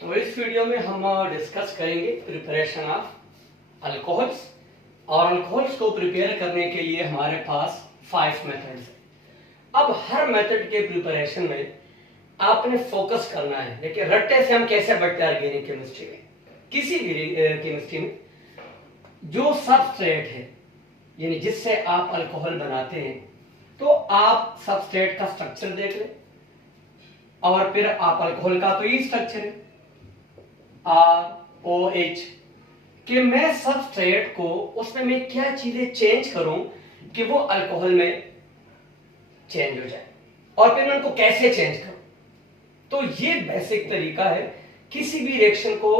तो इस वीडियो में हम डिस्कस करेंगे प्रिपरेशन ऑफ अल्कोहल्स। और अल्कोहल्स को प्रिपेयर करने के लिए हमारे पास 5 मेथड्स हैं। अब हर मेथड के प्रिपरेशन में आपने फोकस करना है। देखिए रट्टे से हम कैसे बढ़ते हैं ऑर्गेनिक केमिस्ट्री में, किसी भी केमिस्ट्री में जो सबस्ट्रेट है यानी जिससे आप अल्कोहल बनाते हैं, तो आप सबस्ट्रेट का स्ट्रक्चर देख लें और फिर आप अल्कोहल का तो ये स्ट्रक्चर है ROH कि मैं सबस्ट्रेट को उसमें मैं क्या चीजें चेंज करूं कि वो अल्कोहल में चेंज हो जाए और फिर मैं उनको कैसे चेंज करूं। तो ये बेसिक तरीका है किसी भी रिएक्शन को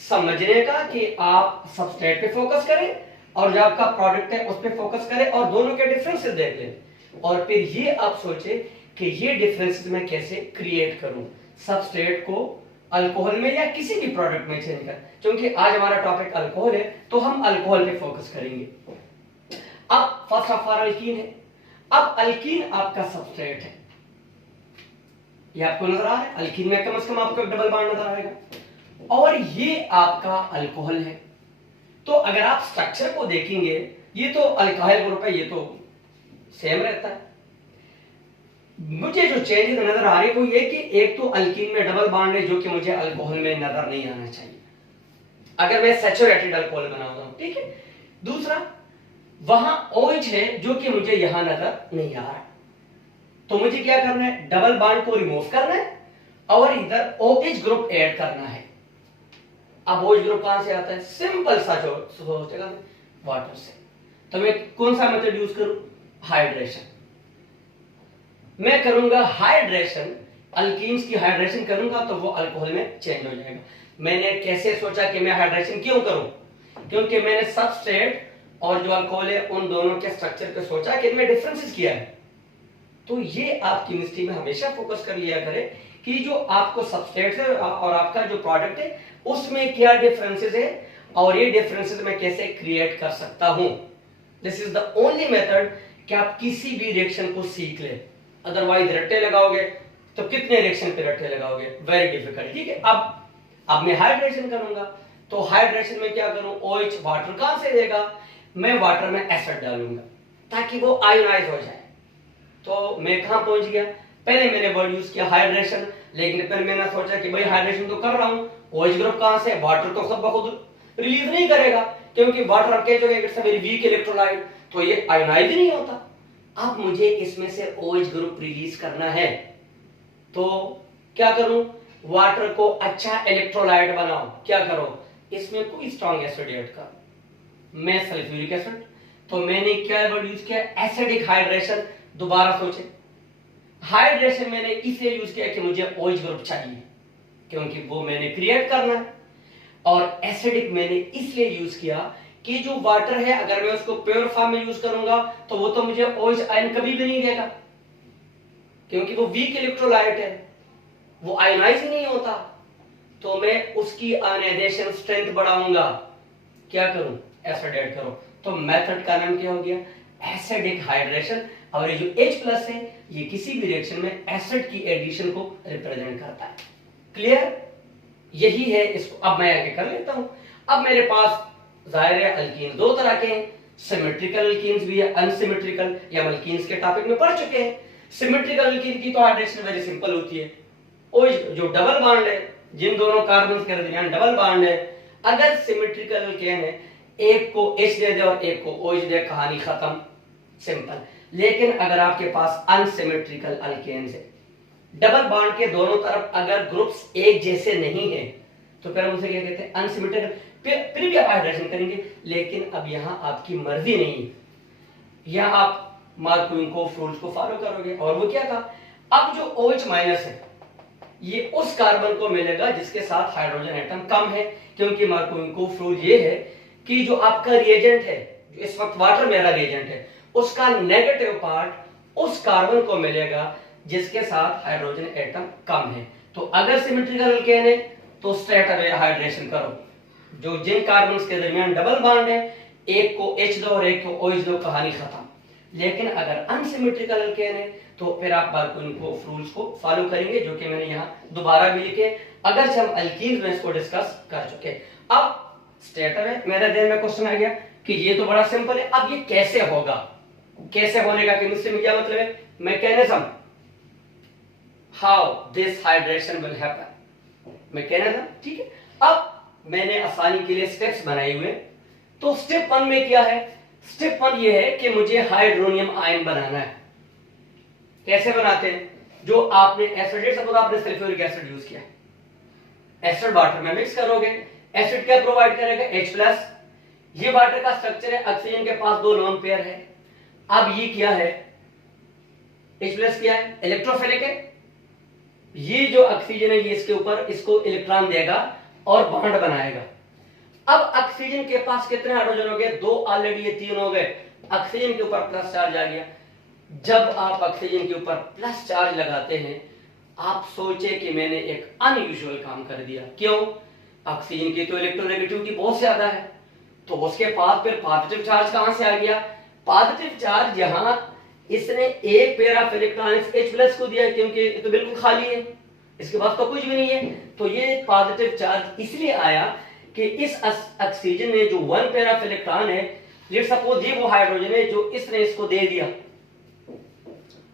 समझने का कि आप सबस्ट्रेट पे फोकस करें और जो आपका प्रोडक्ट है उस पे फोकस करें और दोनों के डिफरेंसेस देख लें और फिर ये आप सोचें कि ये डिफरेंसेस मैं कैसे क्रिएट करूं सबस्ट्रेट को अल्कोहल में या किसी भी प्रोडक्ट में चेंज कर। क्योंकि आज हमारा टॉपिक अल्कोहल है तो हम अल्कोहल पे फोकस करेंगे। अब फर्स्ट ऑफ ऑल अल्कीन है। अब अल्कीन आपका सबस्ट्रेट है, ये आपको नजर आ रहा है। अल्कीन में कम से कम आपको एक डबल बॉन्ड नजर आएगा और ये आपका अल्कोहल है। तो अगर आप स्ट्रक्चर को देखेंगे, ये तो अल्काइल ग्रुप है, ये तो सेम रहता है। मुझे जो चेंजेस नजर आ रही है वो ये कि एक तो अल्कीन में डबल बॉन्ड है जो कि मुझे अल्कोहल में नजर नहीं आना चाहिए अगर मैं सैचुरेटेड अल्कोहल बनाता हूं, ठीक है। दूसरा, वहां OH है जो कि मुझे यहां नजर नहीं आ रहा है। तो मुझे क्या करना है, डबल बॉन्ड को रिमूव करना है और इधर OH ग्रुप ऐड करना है। अब OH ग्रुप कहां से आता है, सिंपल सा जो सोचेगा वाटर से। तो मैं कौन सा मेथड यूज करूं, हाइड्रेशन। मैं करूंगा हाइड्रेशन, अल्कीन्स की हाइड्रेशन करूंगा तो वो अल्कोहल में चेंज हो जाएगा। मैंने कैसे सोचा कि मैं हाइड्रेशन क्यों करूं, क्योंकि मैंने सबस्ट्रेट और जो अल्कोहल है उन दोनों के स्ट्रक्चर पे सोचा कि इनमें डिफरेंसेस किया है। तो ये आप केमिस्ट्री में हमेशा फोकस कर लिया करें कि जो आपको सबस्ट्रेट है और आपका जो प्रोडक्ट है उसमें क्या डिफरेंसेस है और ये डिफरेंसेस मैं कैसे क्रिएट कर सकता हूं। This is the only method कि आप किसी भी रिएक्शन को सीख ले। अदरवाइज रट्टे लगाओगे तो कितने रिएक्शन पे रट्टे लगाओगे, वेरी डिफिकल्ट, ठीक है। अब मैं हाइड्रेशन करूंगा तो हाइड्रेशन में क्या करूं, OH वाटर कहां से देगा, मैं वाटर में एसिड डालूंगा ताकि वो आयोनाइज हो जाए। तो मैं कहां पहुंच गया, पहले मैंने वर्ड यूज किया हाइड्रेशन, लेकिन फिर मैंने सोचा कि भाई हाइड्रेशन तो कर रहा हूं, OH ग्रुप कहां से, वाटर तो खुद ब खुद रिलीज नहीं करेगा क्योंकि वाटर आप कह दोगे it's a very weak electrolyte, तो ये आयोनाइज नहीं होता। अब मुझे इसमें से OH ग्रुप रिलीज करना है तो क्या करूं, वाटर को अच्छा इलेक्ट्रोलाइट बनाओ। क्या करो, इसमें कोई स्ट्रॉन्ग एसिड ऐड करो, मैं सल्फ्यूरिक एसिड। तो मैंने क्या वर्ड यूज किया, एसिडिक हाइड्रेशन। दोबारा सोचे, हाइड्रेशन मैंने इसलिए यूज किया कि मुझे OH ग्रुप चाहिए क्योंकि वो मैंने क्रिएट करना है, और एसिडिक मैंने इसलिए यूज किया कि जो वाटर है अगर मैं उसको प्योर फॉर्म में यूज करूंगा तो वो तो मुझे OH आयन कभी भी नहीं देगा क्योंकि वो वीक इलेक्ट्रोलाइट है, वो आयनाइज ही नहीं होता। तो मैं उसकी आयनाइजेशन स्ट्रेंथ बढ़ाऊंगा, क्या करूं, एसिड ऐड करो। तो मेथड का नाम क्या हो गया, एसिडिक हाइड्रेशन। और ये जो H+ है ये किसी भी रिएक्शन में एसिड की एडिशन को रिप्रेजेंट करता है। क्लियर, यही है इसको। अब मैं आगे कर लेता हूं। अब मेरे पास जाहिर है अल्कीन दो तरह के हैं, सिमेट्रिकल अल्कीन्स भी है, अनसिमेट्रिकल। या अल्कीन्स के टॉपिक में पढ़ चुके हैं। सिमेट्रिकल अल्कीन की तो हाइड्रेशन वेरी सिंपल होती है। OH जो डबल बॉन्ड है, जिन दोनों कार्बन के दरमियान डबल बॉन्ड है, अगर सिमेट्रिकल अल्केन है एक को H दे दे और एक को OH दे, कहानी खत्म, सिंपल। लेकिन अगर आपके पास अनसिमेट्रिकल अल्केन्स है, डबल बॉन्ड के दोनों तरफ अगर ग्रुप्स एक जैसे नहीं है तो फिर हम उसे क्या कहते हैं, अनसिमेट्रिकल। फिर भी आप हाइड्रेशन करेंगे, लेकिन अब यहां आपकी मर्जी नहीं, यहां आप मार्कोविंकोव रूल्स को फॉलो करोगे। और वो क्या था, अब जो OH- है ये उस कार्बन को मिलेगा जिसके साथ हाइड्रोजन एटम कम है, क्योंकि मार्कोविंकोव रूल ये है कि जो आपका रिएजेंट है, जो इस वक्त वाटर मेरा रिएजेंट है, उसका नेगेटिव पार्ट उस कार्बन को मिलेगा जिसके साथ हाइड्रोजन एटम कम है। तो अगर सिमेट्रिकल अल्केन है तो स्ट्रेट अवे हाइड्रेशन करो। जो जिन कार्बन्स के दरमियान डबल बॉन्ड है, एक को H दो और एक को OH दो, कहानी खत्म। लेकिन अगर अनसिमेट्रिकल अल्केन है तो फिर आप बार को इनको रूल्स को फॉलो करेंगे, जो कि मैंने यहाँ दोबारा भी लिखे, अगर से हम अल्कीन में इसको डिस्कस कर चुके। अब स्टेटर है, मेरे दिल में क्वेश्चन आ गया कि ये तो बड़ा सिंपल है, अब ये कैसे होगा, कैसे होने का केमिस्ट्री में क्या मतलब है, mechanism, how this hydration will happen, mechanism. ठीक है, अब मैंने आसानी के लिए स्टेप्स बनाए हुए। तो स्टेप 1 में क्या है, स्टेप 1 ये है कि मुझे हाइड्रोनियम आयन बनाना है। कैसे बनाते हैं, जो आपने एसिड, सपोज आपने सल्फ्यूरिक एसिड यूज किया, एसिड वाटर में मिक्स करोगे, एसिड क्या प्रोवाइड करेगा, H+। ये वाटर का स्ट्रक्चर है, ऑक्सीजन के पास 2 लोन पेयर है। अब ये क्या है, H+ क्या है, इलेक्ट्रोफिलिक है। ये जो ऑक्सीजन है ये इसके ऊपर इसको इलेक्ट्रॉन देगा और बॉन्ड बनाएगा। अब ऑक्सीजन के पास कितने हाइड्रोजन हो गए, 2 ऑलरेडी, ये 3 हो गए। ऑक्सीजन के ऊपर प्लस चार्ज आ गया। जब आप ऑक्सीजन के ऊपर प्लस चार्ज लगाते हैं, आप सोचे कि मैंने एक अनयूजुअल काम कर दिया। क्यों, ऑक्सीजन की तो इलेक्ट्रोनेगेटिविटी बहुत ज्यादा है, तो उसके पास फिर पॉजिटिव चार्ज कहां से आ गया, पॉजिटिव चार्ज जहां इसने एक पेयर ऑफ इलेक्ट्रॉन H+ को दिया, क्योंकि ये तो बिल्कुल खाली है, इसके पास तो कुछ भी नहीं है। तो ये पॉजिटिव चार्ज इसलिए आया कि इस ऑक्सीजन ने जो 1 पेयर ऑफ इलेक्ट्रॉन है, लेट्स सपोज ये वो हाइड्रोजन है जो इसने इसको दे दिया।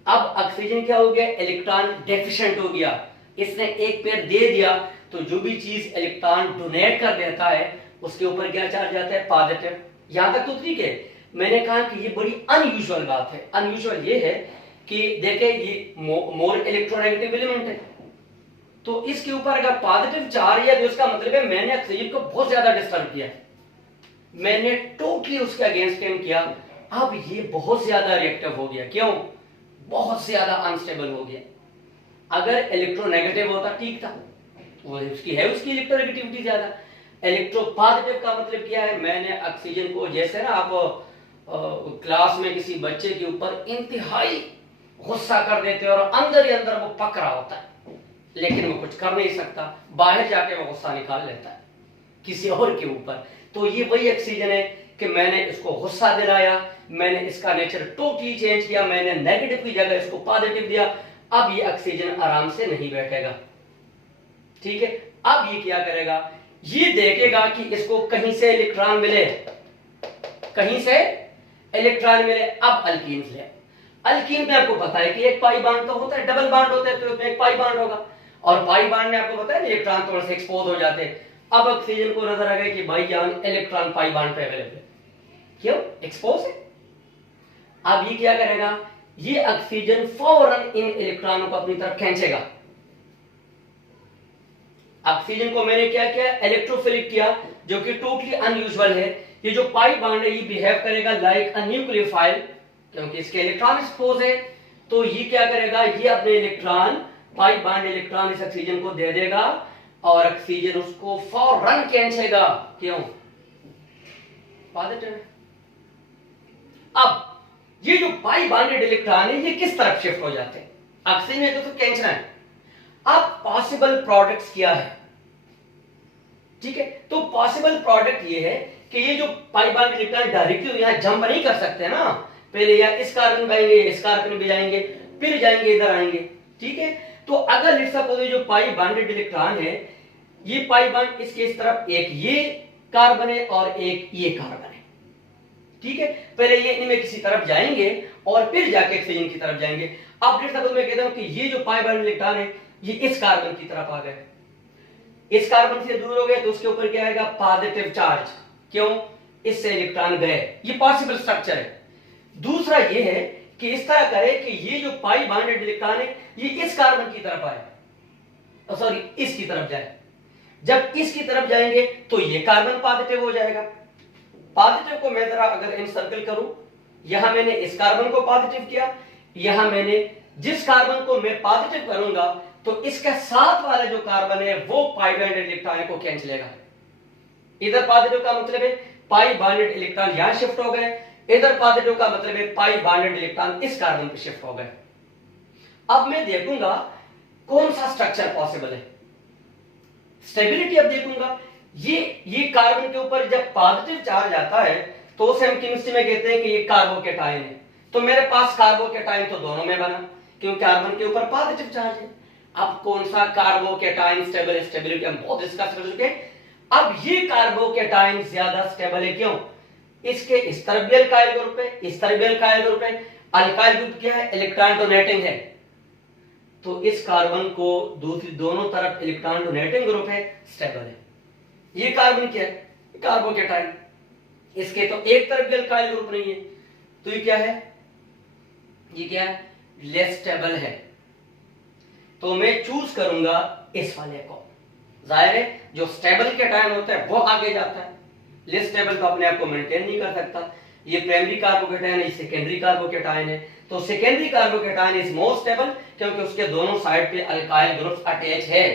अब ऑक्सीजन क्या हो गया, इलेक्ट्रॉन डेफिशिएंट हो गया, इसने एक पेयर दे दिया, तो जो भी चीज इलेक्ट्रॉन डोनेट कर देता है उसके ऊपर क्या चार्ज आता है, पॉजिटिव। यहां तक तो ठीक है। मैंने कहा कि ये बड़ी अनयूजुअल बात है। अनयूजुअल ये है कि देखे ये मोर इलेक्ट्रोनेगेटिव एलिमेंट है, तो इसके ऊपर अगर पॉजिटिव चार्ज है तो इसका मतलब है मैंने ऑक्सीजन को बहुत ज्यादा डिस्टर्ब किया, मैंने टोटली उसके अगेंस्ट एम किया। अब ये बहुत ज्यादा रिएक्टिव हो गया, क्यों, बहुत ज्यादा अनस्टेबल हो गया। अगर इलेक्ट्रोनेगेटिव होता ठीक था, वो उसकी है, उसकी इलेक्ट्रोनेगेटिविटी ज्यादा। इलेक्ट्रोपॉजिटिव का मतलब क्या है, मैंने ऑक्सीजन को, जैसे ना आप क्लास में किसी बच्चे के ऊपर इंतहाई गुस्सा कर देते और अंदर ही अंदर वो पक रहा होता है, लेकिन वो कुछ कर नहीं सकता, बाहर जाके वो गुस्सा निकाल लेता है किसी और के ऊपर। तो ये वही ऑक्सीजन है कि मैंने इसको गुस्सा दिलाया, मैंने इसका नेचर टोटली चेंज किया, मैंने नेगेटिव की जगह इसको पॉजिटिव दिया। अब ये ऑक्सीजन आराम से नहीं बैठेगा, ठीक है। अब ये क्या करेगा, ये देखेगा कि इसको कहीं से इलेक्ट्रॉन मिले, कहीं से इलेक्ट्रॉन मिले। अब अल्कीन ले, अल्कीन में आपको पता है कि एक पाई बॉन्ड तो होता है, डबल बॉन्ड होता है तो एक पाई बॉन्ड होगा, और पाई बॉन्ड में आपको पता है इलेक्ट्रॉन थोड़े से एक्सपोज हो जाते हैं। अब ऑक्सीजन को नजर आ गया कि भाई यहां इलेक्ट्रॉन पाई बॉन्ड पे अवेलेबल है, क्यों, एक्सपोज है। अब ये क्या करेगा, ये ऑक्सीजन फौरन इन इलेक्ट्रॉनों को अपनी तरफ खींचेगा। ऑक्सीजन को मैंने क्या किया, इलेक्ट्रोफिलिक किया, जो कि टोटली अनयूजुअल है। ये जो पाई बॉन्ड है ये बिहेव करेगा लाइक अ न्यूक्लियोफाइल, क्योंकि इसके इलेक्ट्रॉन एक्सपोज है। तो ये क्या करेगा, ये अपने इलेक्ट्रॉन, पाई बॉन्ड इलेक्ट्रॉन इस ऑक्सीजन को दे देगा और ऑक्सीजन उसको फौरन खींचेगा, क्यों, पॉजिटिव है। अब ये जो पाई बॉन्डेड इलेक्ट्रॉन है ये किस तरफ शिफ्ट हो जाते हैं, ऑक्सीजन है तो खींचना है। अब पॉसिबल प्रोडक्ट्स क्या है, ठीक है। तो पॉसिबल प्रोडक्ट ये है कि ये जो पाई बॉन्ड इलेक्ट्रॉन डायरेक्टली यहां जंप नहीं कर सकते ना, पहले या इस कार्बन पे आएंगे, इस कार्बन पे जाएंगे, फिर जाएंगे इधर आएंगे, ठीक है। तो अगर लेट्स सपोज जो पाई बॉन्डेड इलेक्ट्रॉन है, ये पाई बॉन्ड इसके इस तरफ एक ये कार्बन है और एक ये कार्बन है, ठीक है। पहले ये इनमें किसी तरफ जाएंगे और फिर जाके ऑक्सीजन की तरफ जाएंगे। अब लेट्स सपोज मैं कहता हूं कि ये जो पाई बॉन्ड इलेक्ट्रॉन है ये इस कार्बन की तरफ आ गए, इस कार्बन से दूर हो गए, तो उसके ऊपर क्या आएगा, पॉजिटिव चार्ज, क्यों, इससे इलेक्ट्रॉन गए। ये पॉसिबल स्ट्रक्चर है। दूसरा ये है कि इस तरह करे कि ये जो पाई बॉन्डेड इलेक्ट्रॉन है ये इस कार्बन की तरफ आए, सॉरी इसकी तरफ जाए। जब इसकी तरफ जाएंगे तो ये कार्बन पॉजिटिव हो जाएगा। पॉजिटिव को मैं जरा अगर इन सर्कल करूं, यहां मैंने इस कार्बन को पॉजिटिव किया, यहां मैंने जिस कार्बन को मैं पॉजिटिव करूंगा तो इसका साथ वाला जो कार्बन है वो पाई बॉन्डेड इलेक्ट्रॉन को खींच लेगा। इधर पॉजिटिव का मतलब है पाई बॉन्डेड इलेक्ट्रॉन यहां शिफ्ट हो गए, इधर पॉजिटिव का मतलब है पाई बॉन्डेड इलेक्ट्रॉन इस कार्बन पे शिफ्ट हो गए। अब मैं देखूंगा कौन सा स्ट्रक्चर पॉसिबल है, स्टेबिलिटी अब देखूंगा। ये कार्बन के ऊपर जब पॉजिटिव चार्ज आता है तो उसे हम केमिस्ट्री में कहते हैं कि ये कार्बोकेटायन है। तो मेरे पास कार्बोकेटायन तो दोनों में बना, क्योंकि कार्बन के ऊपर पॉजिटिव चार्ज है। अब कौन सा कार्बोकेटाइन स्टेबल है, स्टेबिलिटी हम बहुत डिस्कस कर चुके हैं। अब ये कार्बोकेटाइन ज्यादा स्टेबल है, क्यों? इसके इस तरफ भी अल्काइल ग्रुप है, इस तरफ भी अल्काइल ग्रुप है। अल्काइल ग्रुप क्या है? इलेक्ट्रॉन डोनेटिंग है, तो इस कार्बन को दूसरी दोनों तरफ इलेक्ट्रॉन डोनेटिंग ग्रुप है, स्टेबल है। ये कार्बन क्या है? कार्बोकेटाइन। इसके तो एक तरफ भी अल्काइल ग्रुप नहीं है, तो ये क्या है? ये क्या है? लेस स्टेबल है। तो मैं चूज करूंगा इस वाले को। जाहिर है जो स्टेबल केटायन होता है वो आगे जाता है, लेस स्टेबल तो अपने आप को मेंटेन नहीं कर सकता। ये प्राइमरी कार्बोकेटायन है, सेकेंडरी कार्बोकेटायन है, तो secondary carbocation is more stable क्योंकि उसके दोनों साइड पे अल्काइल ग्रुप्स अटैच है।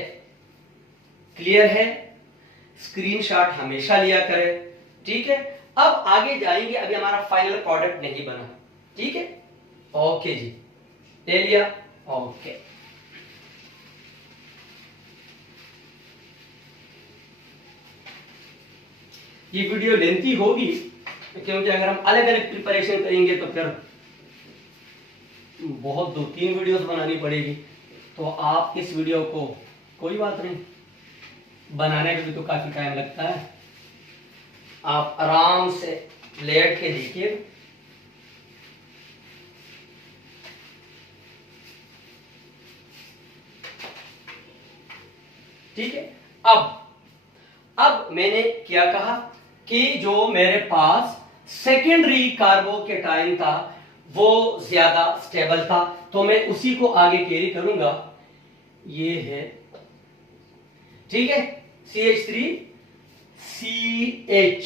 क्लियर है? स्क्रीनशॉट हमेशा लिया करें, ठीक है। अब आगे जाएंगे, अभी हमारा फाइनल प्रोडक्ट नहीं बना, ठीक है। ओके जी, ले लिया, ओके। ये वीडियो लेंथी होगी क्योंकि अगर हम अलग अलग प्रिपरेशन करेंगे तो फिर बहुत 2-3 वीडियोस बनानी पड़ेगी। तो आप इस वीडियो को, कोई बात नहीं, बनाने में भी तो काफी टाइम लगता है, आप आराम से लेट के देखिए। ठीक है। अब मैंने क्या कहा कि जो मेरे पास सेकेंडरी कार्बोकेटाइन था वो ज्यादा स्टेबल था, तो मैं उसी को आगे कैरी करूंगा। ये है, ठीक है, CH3CH,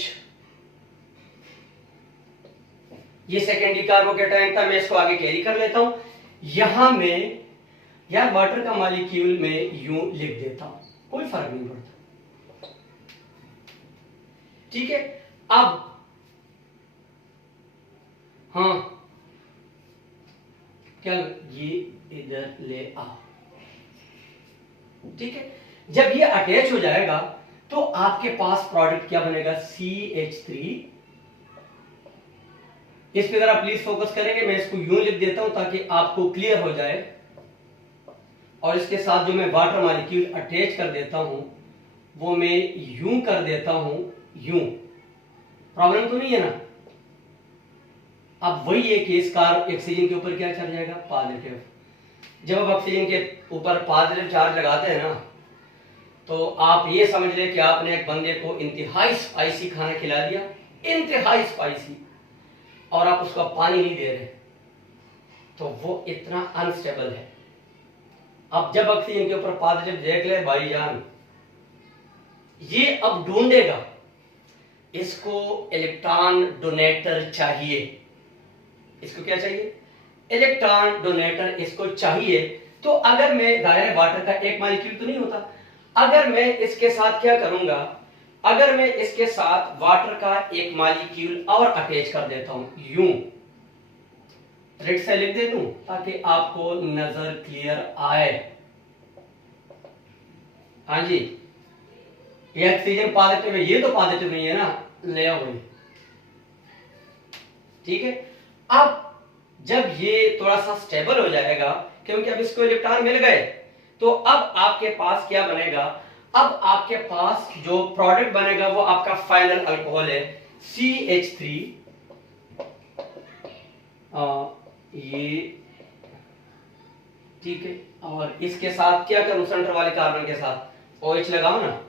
ये सेकेंडरी कार्बोकेटाइन था, मैं इसको आगे कैरी कर लेता हूं। यहां में यार वाटर का मॉलिक्यूल में यूं लिख देता हूं, कोई फर्क नहीं पड़ता, ठीक है। अब हाँ, क्या ये इधर ले आओ, ठीक है। जब ये अटैच हो जाएगा तो आपके पास प्रोडक्ट क्या बनेगा? CH3। इस पे जरा प्लीज फोकस करेंगे, मैं इसको यूं लिख देता हूं ताकि आपको क्लियर हो जाए। और इसके साथ जो मैं वाटर मॉलिक्यूल अटैच कर देता हूं वो मैं यूं कर देता हूं, यूं। प्रॉब्लम तो नहीं है ना? अब वही है कि इस ऑक्सीजन के ऊपर क्या चढ़ जाएगा? पॉजिटिव। जब आप ऑक्सीजन के ऊपर पॉजिटिव चार्ज लगाते हैं ना, तो आप ये समझ लें कि आपने एक बंदे को इंतहाई स्पाइसी खाना खिला दिया, इंतहाई स्पाइसी, और आप उसको पानी नहीं दे रहे, तो वो इतना अनस्टेबल है। अब जब ऑक्सीजन के ऊपर पॉजिटिव देख ले भाईजान, ये अब ढूंढेगा, इसको इलेक्ट्रॉन डोनेटर चाहिए। इसको क्या चाहिए? इलेक्ट्रॉन डोनेटर इसको चाहिए। तो अगर मैं, जाहिर वाटर का एक मॉलिक्यूल तो नहीं होता, अगर मैं इसके साथ क्या करूंगा, अगर मैं इसके साथ वाटर का एक मॉलिक्यूल और अटैच कर देता हूं, यूं रेड से लिख दे दूं ताकि आपको नजर क्लियर आए। हाँ जी, ये ऑक्सीजन पॉजिटिव है, ये तो पॉजिटिव नहीं है ना, ले आओ भाई, ठीक है। अब जब ये थोड़ा सा स्टेबल हो जाएगा, क्योंकि अब इसको इलेक्ट्रॉन मिल गए, तो अब आपके पास क्या बनेगा? अब आपके पास जो प्रोडक्ट बनेगा वो आपका फाइनल अल्कोहल है, CH3। ये ठीक है, और इसके साथ क्या करूं? सेंटर वाले कार्बन के साथ OH लगाओ ना,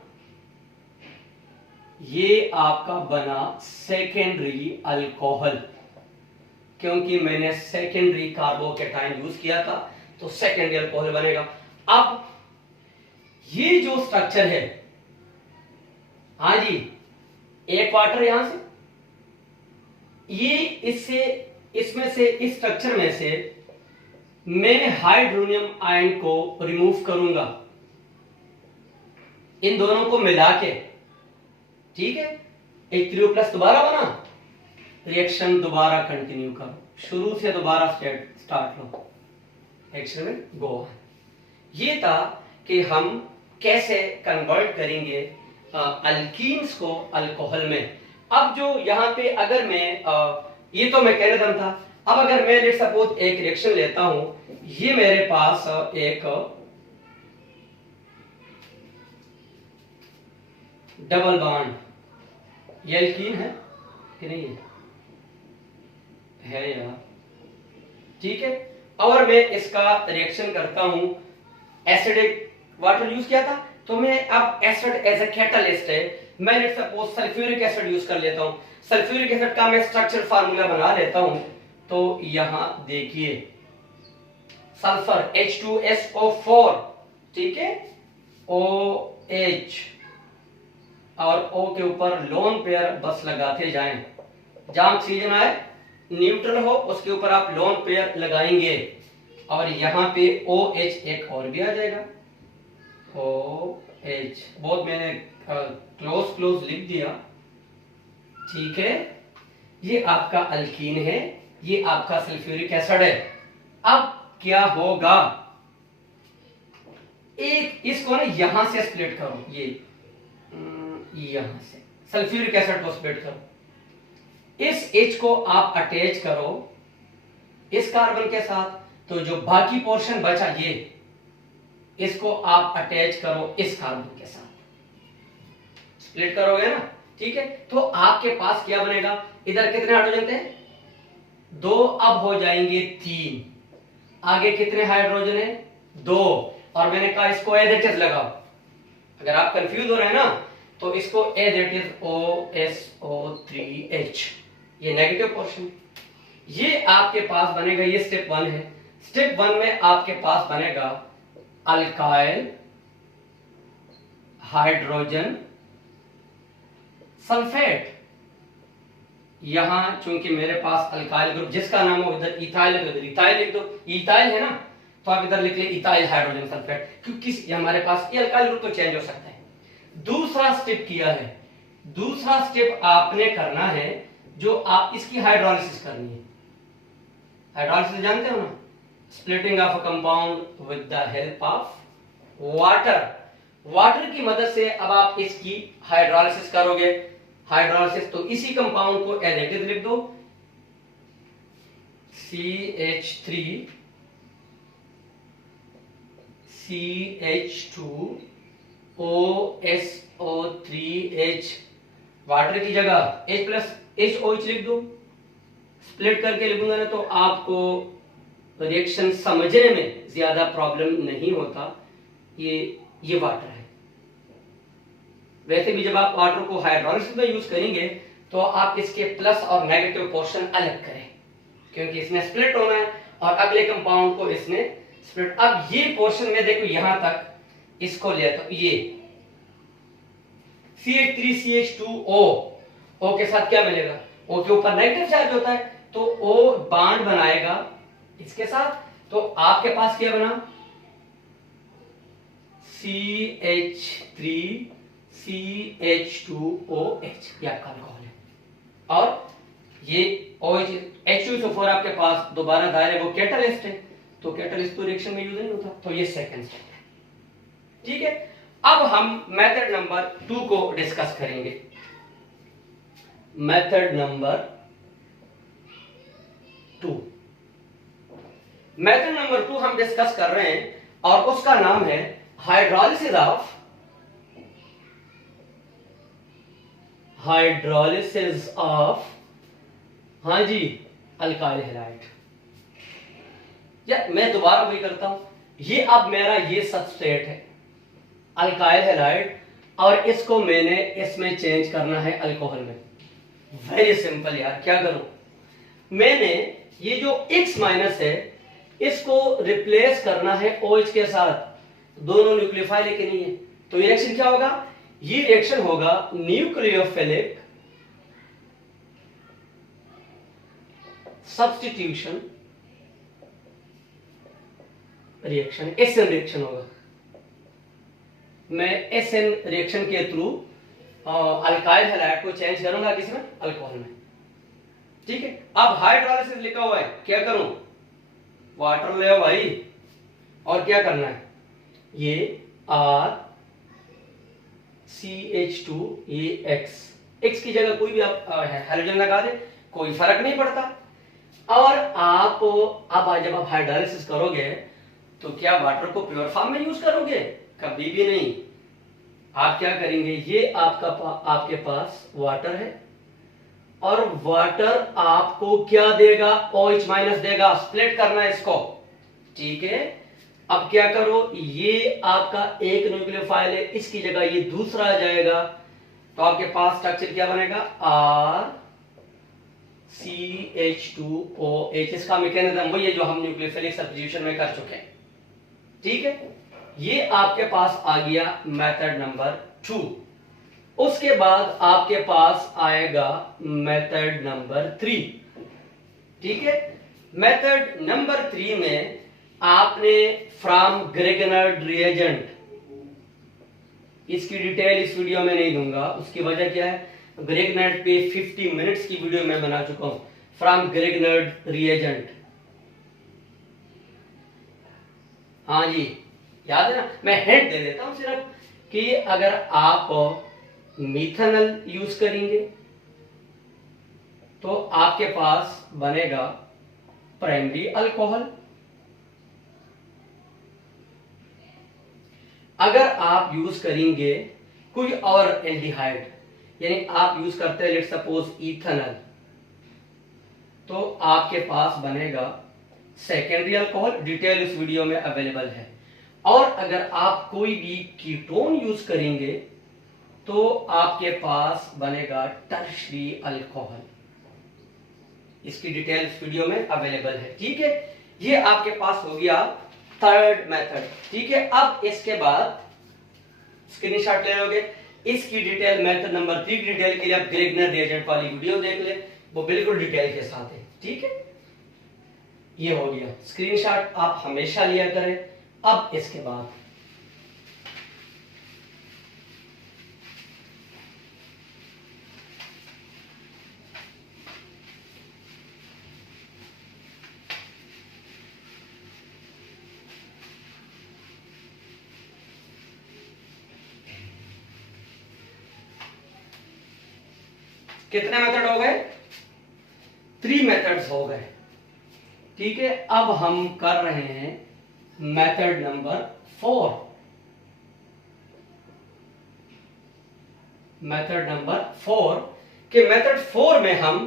ये आपका बना सेकेंडरी अल्कोहल, क्योंकि मैंने सेकेंडरी कार्बोकेटाइन यूज किया था, तो सेकेंडरी अल्कोहल बनेगा। अब ये जो स्ट्रक्चर है, हाँ जी, एक वाटर यहां से, ये इससे, इसमें से, इस स्ट्रक्चर में से मैं हाइड्रोनियम आयन को रिमूव करूंगा, इन दोनों को मिला के, ठीक है। H3O+ दोबारा बना, रिएक्शन दोबारा कंटिन्यू करो, शुरू से दोबारा स्टार्ट लो, एक्शन में गो ऑन। ये था कि हम कैसे कन्वर्ट करेंगे अल्कीन्स को अल्कोहल में। अब जो यहाँ पे अगर मैं ये तो मैकेनिज्म था, अब अगर मैं लेट सपोज एक रिएक्शन लेता हूं, ये मेरे पास एक डबल बॉन्ड, ये एल्कीन है कि नहीं है यार, ठीक है। और मैं इसका रिएक्शन करता हूं, एसिडिक वाटर यूज किया था, तो मैं अब एसिड एज ए कैटलिस्ट है, मैं let suppose sulphuric acid use कर लेता हूं। सल्फ्यूरिक एसिड का मैं स्ट्रक्चर फार्मूला बना लेता हूं, तो यहां देखिए सल्फर H2SO4, ठीक है, OH और O के ऊपर लोन पेयर बस लगाते जाएं, जहां ऑक्सीजन आए न्यूट्रल हो उसके ऊपर आप लोन पेयर लगाएंगे, और यहां पे OH एक और भी आ जाएगा, OH, बहुत मैंने क्लोज लिख दिया, ठीक है। ये आपका अल्कीन है, ये आपका सल्फ्यूरिक एसिड है। अब क्या होगा, एक इसको ना यहां से स्प्लिट करो, ये यहां से सल्फ्यूरिक एसिड को स्प्लिट करो, इस H को आप अटैच करो इस कार्बन के साथ, तो जो बाकी पोर्शन बचा ये, इसको आप अटैच करो इस कार्बन के साथ, स्प्लिट करोगे ना, ठीक है। तो आपके पास क्या बनेगा, इधर कितने हाइड्रोजन थे, 2, अब हो जाएंगे 3, आगे कितने हाइड्रोजन है, 2, और मैंने कहा इसको एज इट इज लगाओ। अगर आप कंफ्यूज हो रहे हैं ना, तो इसको एज इट इज OSO3H, ये नेगेटिव पोर्शन, ये आपके पास बनेगा, ये स्टेप 1 है। स्टेप 1 में आपके पास बनेगा अल्काइल हाइड्रोजन सल्फेट। यहां चूंकि मेरे पास अल्काइल ग्रुप जिसका नाम हो, इधर इथाइल है तो इधर इथाइल लिख दो, इथाइल है ना, तो आप इधर लिख ले इथाइल हाइड्रोजन सल्फेट, क्योंकि हमारे पास ये अल्काइल ग्रुप तो चेंज हो सकता है। दूसरा स्टेप किया है, दूसरा स्टेप आपने करना है, जो आप इसकी हाइड्रोलिसिस करनी है। हाइड्रोलिसिस जानते हो ना, splitting of a compound with the help of water, water की मदद से अब आप इसकी हाइड्रोलिसिस करोगे। हाइड्रोलिसिस, तो इसी कंपाउंड को एज इट इज लिख दो, CH3CH2OSO3H, वाटर की जगह H प्लस HOH लिख दो, स्प्लिट करके लिखूंगा ना तो आपको रिएक्शन समझने में ज्यादा प्रॉब्लम नहीं होता। ये वाटर है। वैसे भी जब आप वाटर को हाइड्रोलिसिस में यूज करेंगे तो आप इसके प्लस और नेगेटिव पोर्शन अलग करें, क्योंकि इसने स्प्लिट होना है और अगले कंपाउंड को इसने स्प्लिट। अब ये पोर्शन में देखो यहां तक इसको ले, तो ये CH3CH2O, O के साथ क्या मिलेगा, O के ऊपर नेगेटिव चार्ज होता है, तो O बॉन्ड बनाएगा इसके साथ, तो आपके पास क्या बना, CH3CH2OH, ये आपका अल्कोहल है। और ये OH H2SO4 आपके पास दोबारा दायर है, वो कैटलिस्ट है, तो कैटलिस्ट तो रिएक्शन में यूज नहीं होता, तो ये सेकंड स्टेप है, ठीक है। अब हम मेथड नंबर 2 को डिस्कस करेंगे। मेथड नंबर 2 हम डिस्कस कर रहे हैं और उसका नाम है हाइड्रोलिसिस ऑफ हाँ जी अल्काइल हैलाइड। या मैं दोबारा वही करता हूं, ये अब मेरा ये सबस्ट्रेट है अल्काइल हैलाइड, और इसको मैंने इसमें चेंज करना है अल्कोहल में। वेरी सिंपल यार, क्या करूं, मैंने ये जो X माइनस है इसको रिप्लेस करना है OH के साथ, दोनों न्यूक्लियोफाइल है कि नहीं है, तो ये रिएक्शन क्या होगा, ये रिएक्शन होगा nucleophilic substitution reaction, SN reaction होगा। मैं SN रिएक्शन के थ्रू अल्काइल हैलाइड को चेंज करूंगा किसमें, अल्कोहल में, ठीक है। अब हाइड्रोलिसिस लिखा हुआ है, क्या करूं, वाटर ले भाई, और क्या करना है, ये RCH2 ये X की जगह कोई भी आप हाइड्रोजन लगा दे, कोई फर्क नहीं पड़ता। और आप अब जब आप हाइड्रोलाइसिस करोगे तो क्या वाटर को प्योर फॉर्म में यूज करोगे? कभी भी नहीं। आप क्या करेंगे, ये आपके पास वाटर है और वाटर आपको क्या देगा, OH माइनस देगा। स्प्लिट करना है इसको, ठीक है। अब क्या करो, ये आपका एक न्यूक्लियोफाइल है, इसकी जगह ये दूसरा आ जाएगा, तो आपके पास स्ट्रक्चर क्या बनेगा, RCH2OH। इसका मैकेनिज्म वही है जो हम न्यूक्लियोफिलिक सब्स्टिट्यूशन में कर चुके हैं, ठीक है। ये आपके पास आ गया मेथड नंबर 2। उसके बाद आपके पास आएगा मेथड नंबर 3, ठीक है। मेथड नंबर 3 में आपने फ्रॉम ग्रेगनर रिएजेंट, इसकी डिटेल इस वीडियो में नहीं दूंगा, उसकी वजह क्या है, ग्रेगनर पे 50 मिनट्स की वीडियो मैं बना चुका हूं। फ्रॉम ग्रेगनर रिएजेंट, हाँ जी, याद है ना। मैं हिंट दे देता हूं सिर्फ कि अगर आप मिथेनॉल यूज करेंगे तो आपके पास बनेगा प्राइमरी अल्कोहल। अगर आप यूज करेंगे कोई और एल्डिहाइड, यानी आप यूज करते हैं लेट्स सपोज इथेनॉल, तो आपके पास बनेगा सेकेंडरी अल्कोहल। डिटेल इस वीडियो में अवेलेबल है। और अगर आप कोई भी कीटोन यूज करेंगे तो आपके पास बनेगा टर्शरी अल्कोहल। इसकी डिटेल इस वीडियो में अवेलेबल है, ठीक है। ये आपके पास हो गया थर्ड मेथड, ठीक है। अब इसके बाद स्क्रीनशॉट ले लोगे, इसकी डिटेल मेथड नंबर 3 की डिटेल के लिए आप ग्रेगनर रिएजेंट वाली वीडियो देख ले, वो बिल्कुल डिटेल के साथ है, ठीक है। ये हो गया, स्क्रीनशॉट आप हमेशा लिया करें। अब इसके बाद कितने मेथड हो गए, 3 मेथड्स हो गए, ठीक है। अब हम कर रहे हैं मेथड नंबर 4। मेथड नंबर 4 के मेथड 4 में हम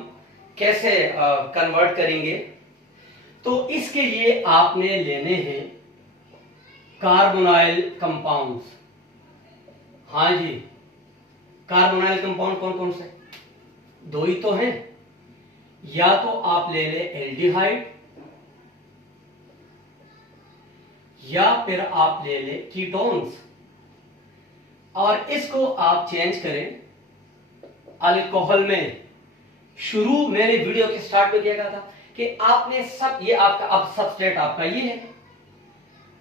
कैसे कन्वर्ट करेंगे, तो इसके लिए आपने लेने हैं कार्बोनाइल कंपाउंड्स। हाँ जी, कार्बोनाइल कंपाउंड कौन कौन से, 2 ही तो हैं। या तो आप ले ले एल्डिहाइड, या फिर आप ले ले कीटोन्स, और इसको आप चेंज करें अल्कोहल में। शुरू मैंने वीडियो के स्टार्ट में किया था कि आपने सब, ये आपका अब सबस्ट्रेट आपका ये है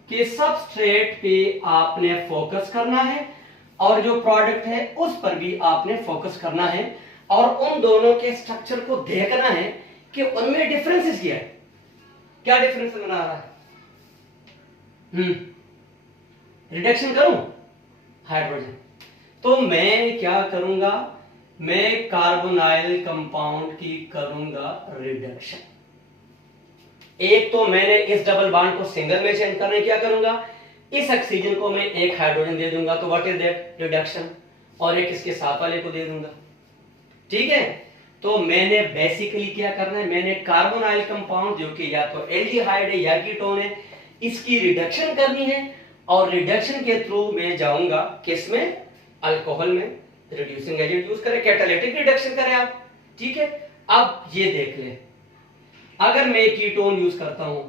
कि सबस्ट्रेट पे आपने फोकस करना है और जो प्रोडक्ट है उस पर भी आपने फोकस करना है, और उन दोनों के स्ट्रक्चर को देखना है कि उनमें डिफरेंसेस क्या है, क्या डिफरेंस बना रहा है। रिडक्शन करूं हाइड्रोजन, तो मैं क्या करूंगा, मैं कार्बोनाइल कंपाउंड की करूंगा रिडक्शन। एक तो मैंने इस डबल बॉन्ड को सिंगल में चेंज करने क्या करूंगा, इस ऑक्सीजन को मैं एक हाइड्रोजन दे दूंगा, तो व्हाट इज दैट, रिडक्शन। और एक इसके साथ वाले को दे दूंगा, ठीक है। तो मैंने बेसिकली क्या करना है, मैंने कार्बोनाइल कंपाउंड जो कि या तो एल्डिहाइड है या कीटोन है, इसकी रिडक्शन करनी है, और रिडक्शन के थ्रू मैं जाऊंगा किसमें, अल्कोहल में। रिड्यूसिंग एजेंट यूज करें, कैटालिटिक रिडक्शन करें आप, ठीक है। अब ये देख ले, अगर मैं कीटोन यूज करता हूं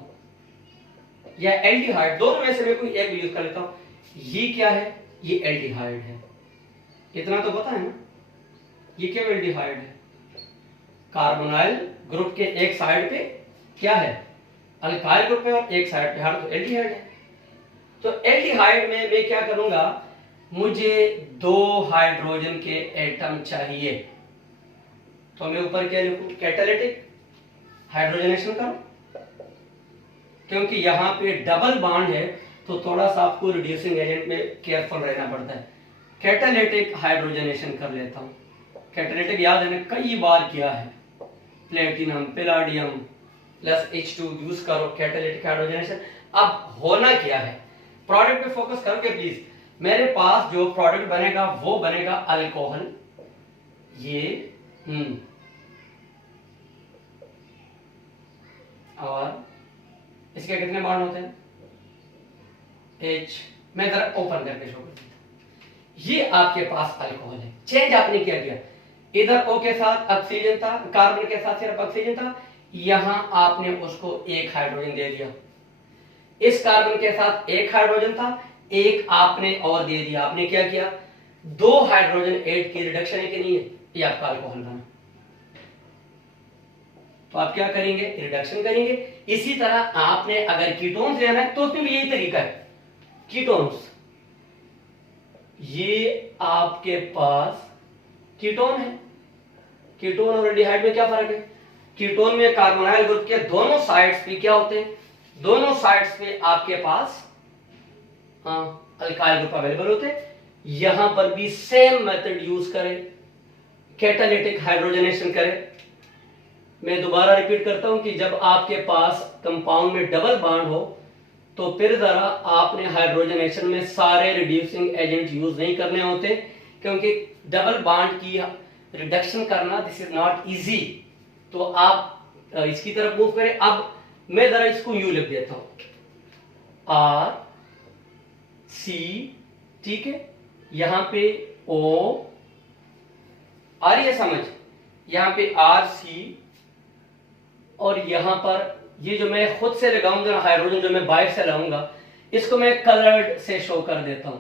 या एल्डिहाइड, दोनों में से मैं कोई एक यूज कर लेता हूं, ये क्या है, ये एल्डिहाइड है, इतना तो पता है ना। ये क्यों एल्डिहाइड है, कार्बोनाइल ग्रुप के एक साइड पे क्या है, अल्काइल ग्रुप है, और एक साइड पे तो एल्डिहाइड है। तो एल्डिहाइड में मैं क्या करूंगा, मुझे 2 हाइड्रोजन के एटम चाहिए, तो मैं ऊपर क्या लिखूं, कैटालिटिक हाइड्रोजनेशन करूं, क्योंकि यहां पे डबल बॉन्ड है तो थोड़ा सा आपको रिड्यूसिंग एजेंट में केयरफुल रहना पड़ता है। कैटालिटिक हाइड्रोजनेशन कर लेता हूं। कैटालिटिक याद है ना, कई बार किया है, platinum, palladium, plus H2 use करो, कैटालिटिक हाइड्रोजनेशन। अब होना क्या है, प्रोडक्ट पे फोकस करोगे प्लीज। मेरे पास जो प्रोडक्ट बनेगा वो बनेगा अल्कोहल, ये और इसके कितने बॉन्ड होते हैं, H। मैं जरा ओपन करके शो कर देता हूं। ये आपके पास अल्कोहल है। चेंज आपने क्या किया, इधर O के साथ ऑक्सीजन था, कार्बन के साथ सिर्फ ऑक्सीजन था, यहां आपने उसको एक हाइड्रोजन दे दिया। इस कार्बन के साथ एक हाइड्रोजन था, एक आपने और दे दिया। आपने क्या किया, दो हाइड्रोजन ऐड की, रिडक्शन है कि नहीं है, ये आपका अल्कोहल बना। तो आप क्या करेंगे, रिडक्शन करेंगे। इसी तरह आपने अगर कीटोन्स लेना है तो उसमें भी यही तरीका है। कीटोन्स, ये आपके पास कीटोन है। कीटोन और एल्डिहाइड में क्या फर्क है, कीटोन में कार्बोनाइल ग्रुप के दोनों साइड्स पे क्या होते हैं, दोनों साइड्स पे आपके पास अल्काइल ग्रुप अवेलेबल होते हैं। यहां पर भी सेम मेथड यूज करें, कैटालिटिक हाइड्रोजनेशन करें। मैं दोबारा रिपीट करता हूं कि जब आपके पास कंपाउंड में डबल बॉन्ड हो तो फिर जरा आपने हाइड्रोजनेशन में सारे रिड्यूसिंग एजेंट यूज नहीं करने होते, क्योंकि डबल बॉन्ड की रिडक्शन करना दिस इज नॉट इजी। तो आप इसकी तरफ मूव करें। अब मैं जरा इसको यू लिख देता हूं, आर सी, ठीक है, यहां पे ओ, आ रही है समझ, यहां पे आर सी, और यहां पर ये जो मैं खुद से लगाऊंगा हाइड्रोजन, जो मैं बाहर से लाऊंगा, इसको मैं कलर्ड से शो कर देता हूं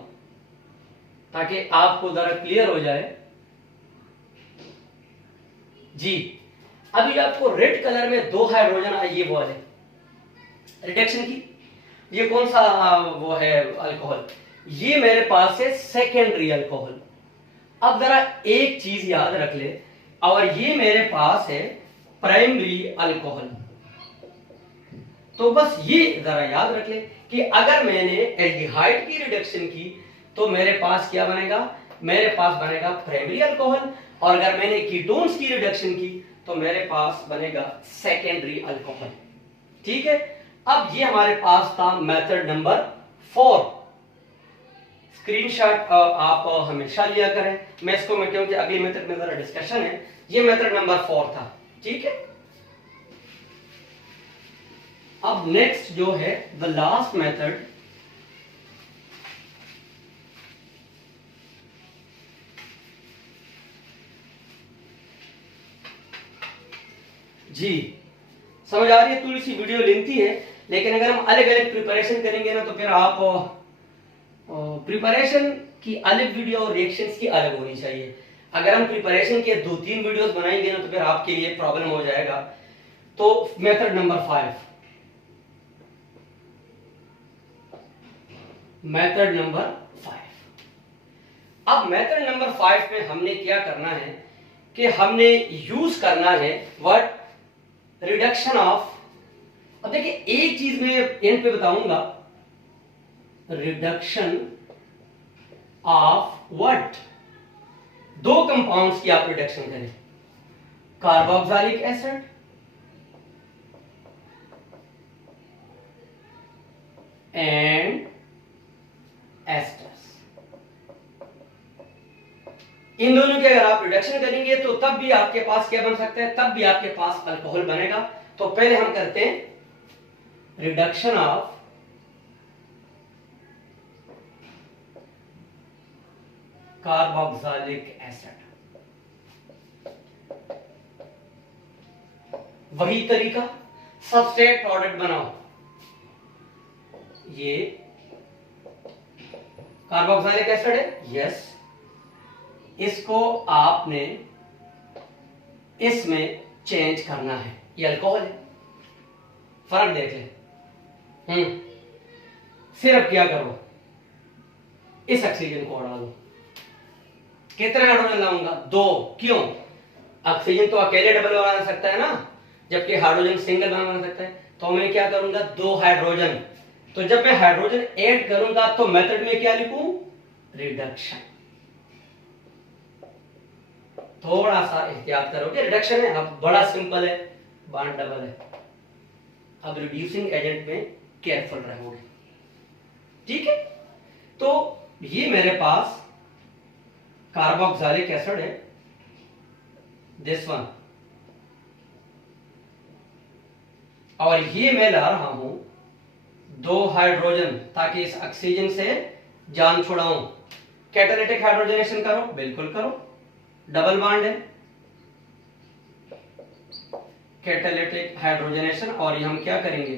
ताकि आपको जरा क्लियर हो जाए जी। अभी आपको रेड कलर में दो हाइड्रोजन आई, ये वो है रिडक्शन की। ये कौन सा वो है अल्कोहल, ये मेरे पास है सेकेंडरी अल्कोहल। अब जरा एक चीज याद रख ले, और ये मेरे पास है प्राइमरी अल्कोहल। तो बस ये जरा याद रख ले कि अगर मैंने एल्डिहाइड की रिडक्शन की तो मेरे पास क्या बनेगा, मेरे पास बनेगा प्राइमरी अल्कोहल, और अगर मैंने कीटोन्स की रिडक्शन की तो मेरे पास बनेगा सेकेंडरी अल्कोहल। ठीक है, अब ये हमारे पास था मेथड नंबर 4। स्क्रीनशॉट आप हमेशा लिया करें। मैं इसको मैं क्योंकि अगली मेथड में जरा डिस्कशन है। ये मेथड नंबर 4 था, ठीक है। अब नेक्स्ट जो है द लास्ट मेथड, जी समझ आ रही है, थोड़ी सी वीडियो लेंथी है, लेकिन अगर हम अलग अलग प्रिपरेशन करेंगे ना तो फिर आप प्रिपरेशन की अलग वीडियो और रिएक्शंस की अलग होनी चाहिए। अगर हम प्रिपरेशन के 2-3 वीडियोस बनाएंगे ना तो फिर आपके लिए प्रॉब्लम हो जाएगा। तो मेथड नंबर 5, मेथड नंबर 5। अब मेथड नंबर 5 में हमने क्या करना है कि हमने यूज करना है व्हाट, रिडक्शन ऑफ। अब देखिए एक चीज मैं एंड पे बताऊंगा, रिडक्शन ऑफ व्हाट, दो कंपाउंड्स की आप रिडक्शन करें, कार्बोक्सिलिक एसिड एंड एस्टर्स। इन दोनों की अगर आप रिडक्शन करेंगे तो तब भी आपके पास क्या बन सकता है, तब भी आपके पास अल्कोहल बनेगा। तो पहले हम करते हैं रिडक्शन ऑफ कार्बोक्सिलिक एसिड। वही तरीका, सबस्ट्रेट प्रोडक्ट बनाओ। ये कार्बोक्सिलिक एसिड है, यस, इसको आपने इसमें चेंज करना है, ये अल्कोहल है। फर्क देख ले। सिर्फ क्या करो, इस ऑक्सीजन को हटा दो। कितने हाइड्रोजन लाऊंगा, 2। क्यों, ऑक्सीजन तो अकेले डबल बना सकता है ना, जबकि हाइड्रोजन सिंगल बना सकता है। तो मैं क्या करूंगा, 2 हाइड्रोजन। तो जब मैं हाइड्रोजन ऐड करूंगा तो मेथड में क्या लिखूं, रिडक्शन। थोड़ा सा एहतियात करोगे, रिडक्शन है, अब बड़ा सिंपल है, बॉन्ड डबल है। अब रिड्यूसिंग एजेंट में केयरफुल रहोगे। ठीक है, तो ये मेरे पास कार्बोक्सिलिक एसिड है, दिस वन, और ये मैं ला रहा हूं 2 हाइड्रोजन ताकि इस ऑक्सीजन से जान छुड़ाऊं। कैटालिटिक हाइड्रोजनेशन करो, बिल्कुल करो, डबल बॉन्ड है, कैटालिटिक हाइड्रोजनेशन। और ये हम क्या करेंगे,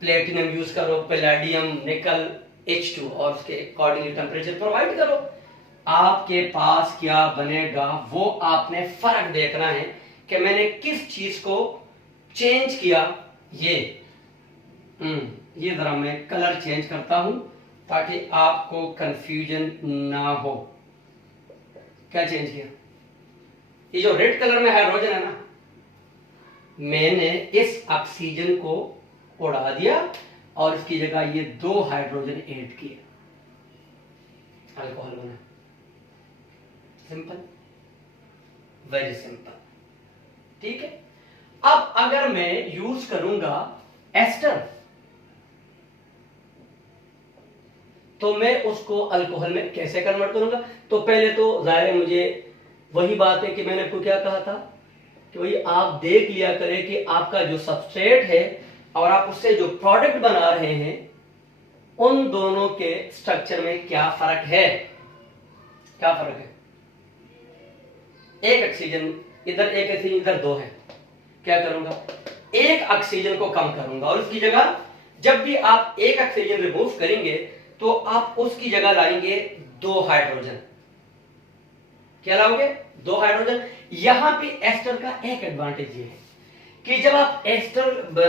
प्लेटिनम यूज करो, पैलेडियम, निकल, H2 और उसके अकॉर्डिंगली टेम्परेचर प्रोवाइड करो। आपके पास क्या बनेगा वो आपने फर्क देखना है कि मैंने किस चीज को चेंज किया। ये जरा मैं कलर चेंज करता हूं ताकि आपको कंफ्यूजन ना हो। क्या चेंज किया, ये जो रेड कलर में हाइड्रोजन है ना, मैंने इस ऑक्सीजन को उड़ा दिया और इसकी जगह ये 2 हाइड्रोजन ऐड किए, अल्कोहल बना। Simple, very simple. ठीक है, अब अगर मैं यूज करूंगा एस्टर तो मैं उसको अल्कोहल में कैसे कन्वर्ट करूंगा। तो पहले तो जाहिर है मुझे वही बात है कि मैंने आपको क्या कहा था कि भाई आप देख लिया करें कि आपका जो सबस्ट्रेट है और आप उससे जो प्रोडक्ट बना रहे हैं उन दोनों के स्ट्रक्चर में क्या फर्क है। क्या फर्क है, एक ऑक्सीजन इधर, एक ऑक्सीजन इधर, 2 है। क्या करूंगा, एक ऑक्सीजन को कम करूंगा और उसकी जगह जब भी आप एक ऑक्सीजन रिमूव करेंगे तो आप उसकी जगह लाएंगे 2 हाइड्रोजन। क्या लाओगे, 2 हाइड्रोजन। यहां पे एस्टर का एक एडवांटेज ये है कि जब आप एस्टर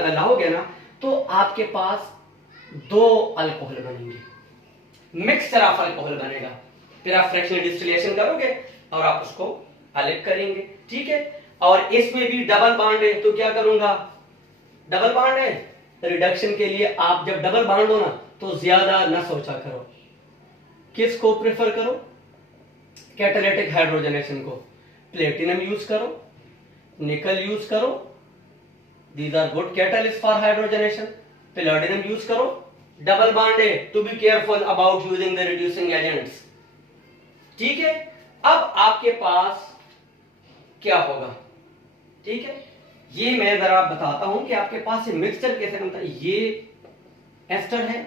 लाओगे ना तो आपके पास 2 अल्कोहल बनेंगे, मिक्सचर ऑफ अल्कोहल बनेगा। फिर आप फ्रैक्शनल डिस्टिलेशन करोगे और आप उसको अलग करेंगे। ठीक है, और इसमें भी डबल बॉन्ड है तो क्या करूंगा, डबल बॉन्ड है, रिडक्शन के लिए आप जब डबल बॉन्ड हो ना तो ज्यादा न सोचा करो। किसको प्रेफर करो, कैटालिटिक हाइड्रोजनेशन को। प्लेटिनम यूज करो, निकल यूज करो, these are good catalyst for hydrogenation. Palladium use करो, डबल बॉन्ड है, to be careful about using the reducing agents. ठीक है, अब आपके पास क्या होगा। ठीक है, ये मैं जरा बताता हूं कि आपके पास ये मिक्सचर कैसे बनता है। ये एस्टर है,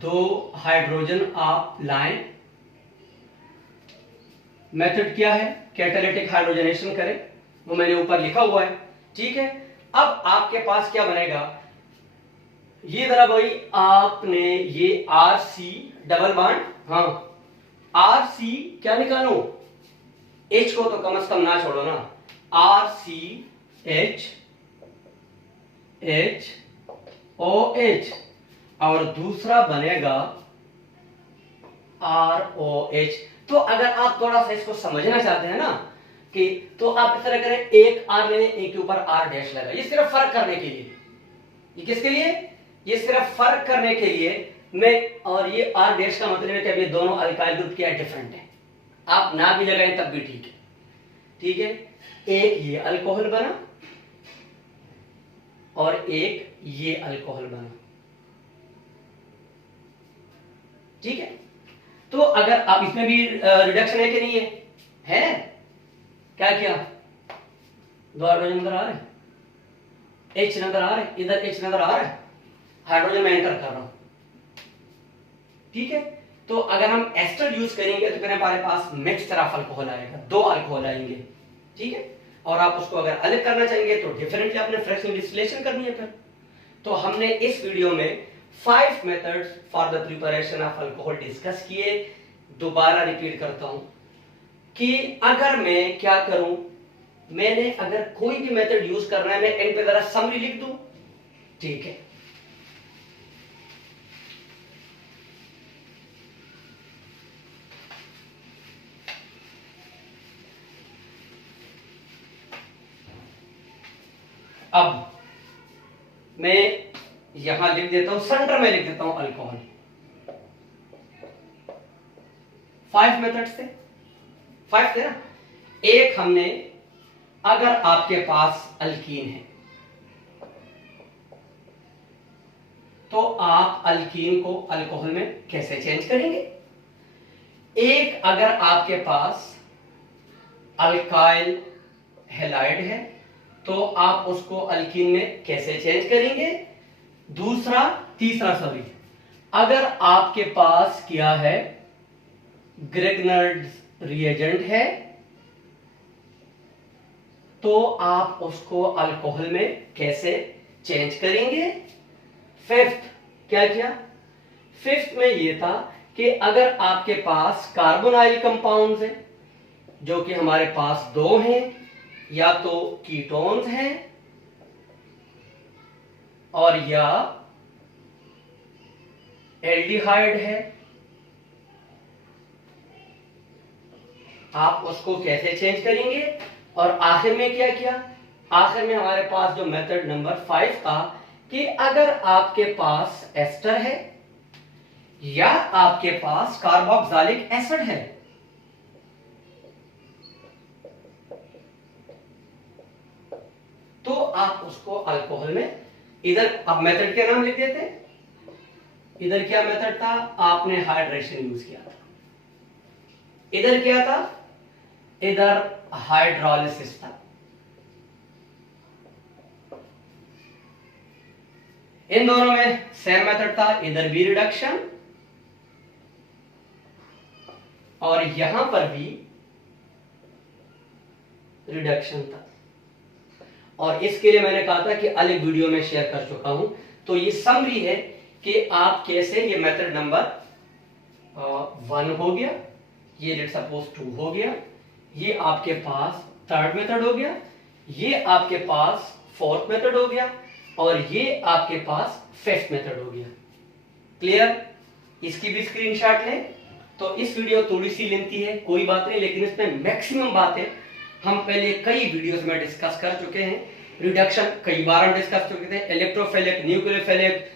2 हाइड्रोजन आप लाएं, मेथड क्या है, कैटालिटिक हाइड्रोजनेशन करें, वो मैंने ऊपर लिखा हुआ है। ठीक है, अब आपके पास क्या बनेगा, ये जरा भाई आपने ये RC डबल बॉन्ड, हाँ RC क्या निकालो, H को तो कम से कम ना छोड़ो ना, RCH HOH और दूसरा बनेगा ROH। तो अगर आप थोड़ा सा इसको समझना चाहते हैं ना कि तो आप इस तरह करें, एक R लें, एक के ऊपर R डैश लगा, ये सिर्फ फर्क करने के लिए। ये किसके लिए, ये सिर्फ फर्क करने के लिए मैं, और ये R डैश का मतलब है कि ये दोनों अल्काइल ग्रुप क्या डिफरेंट है, आप ना भी लगाएं तब भी ठीक है। ठीक है, एक ये अल्कोहल बना और एक ये अल्कोहल बना। ठीक है, तो अगर आप इसमें भी रिडक्शन है कि नहीं है क्या किया, 2 हाइड्रोजन नजर आ रहे हैं, H नजर आ रहे हैं, इधर H नजर आ रहा है, हाइड्रोजन में एंटर कर रहा हूं। ठीक है, तो अगर हम एस्टर यूज करेंगे तो फिर हमारे पास मिक्सचर ऑफ अल्कोहल आएगा, 2 अल्कोहल आएंगे। ठीक है, और आप उसको अगर अलग करना चाहेंगे तो डिफरेंटली आपने फ्रैक्शनल डिस्टिलेशन करनी है। फिर तो हमने इस वीडियो में 5 methods for the preparation of alcohol discuss किए। दोबारा रिपीट करता हूं कि अगर मैं क्या करूं, मैंने अगर कोई भी मेथड यूज करना है, मैं एंड पे जरा समरी लिख दूं। ठीक है, अब मैं यहां लिख देता हूं, सेंटर में लिख देता हूं अल्कोहल। 5 मेथड्स थे, 5 थे ना। एक हमने अगर आपके पास अल्कीन है तो आप अल्कीन को अल्कोहल में कैसे चेंज करेंगे? एक अगर आपके पास अल्काइल हैलाइड है तो आप उसको अल्कीन में कैसे चेंज करेंगे? तीसरा सॉरी, अगर आपके पास क्या है, ग्रेगनर्ड रिएजेंट है तो आप उसको अल्कोहल में कैसे चेंज करेंगे? फिफ्थ में यह था कि अगर आपके पास कार्बोनाइल कंपाउंड्स हैं, जो कि हमारे पास दो हैं, या तो कीटोन्स हैं और या एल्डिहाइड है, आप उसको कैसे चेंज करेंगे? और आखिर में क्या किया? आखिर में हमारे पास जो मेथड नंबर 5 था कि अगर आपके पास एस्टर है या आपके पास कार्बोक्सिलिक एसिड है तो आप उसको अल्कोहल में, इधर आप मेथड के नाम लिख देते हैं, इधर क्या मेथड था, आपने हाइड्रेशन यूज किया था, इधर क्या था, इधर हाइड्रोलिसिस था। इन दोनों में सेम मेथड था, इधर भी रिडक्शन और यहां पर भी रिडक्शन था। और इसके लिए मैंने कहा था कि अलग वीडियो में शेयर कर चुका हूं, तो ये समरी है कि आप कैसे, ये मेथड नंबर 1 हो गया, ये लेट सपोज 2 हो गया, ये आपके पास थर्ड मेथड हो गया, ये आपके पास फोर्थ मेथड हो गया और ये आपके पास फिफ्थ मेथड हो गया। क्लियर? इसकी भी स्क्रीनशॉट लें। तो इस वीडियो थोड़ी सी लेंथी है, कोई बात नहीं, लेकिन इसमें मैक्सिमम बातें हम पहले कई वीडियोस में डिस्कस कर चुके हैं। रिडक्शन कई बार हम डिस्कस चुके थे, इलेक्ट्रोफिलिक, न्यूक्लियोफिलिक,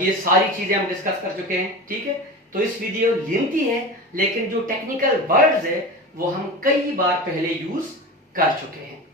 ये सारी चीजें हम डिस्कस कर चुके हैं। ठीक है, तो इस वीडियो लेंथी है, लेकिन जो टेक्निकल वर्ड्स है वो हम कई बार पहले यूज कर चुके हैं।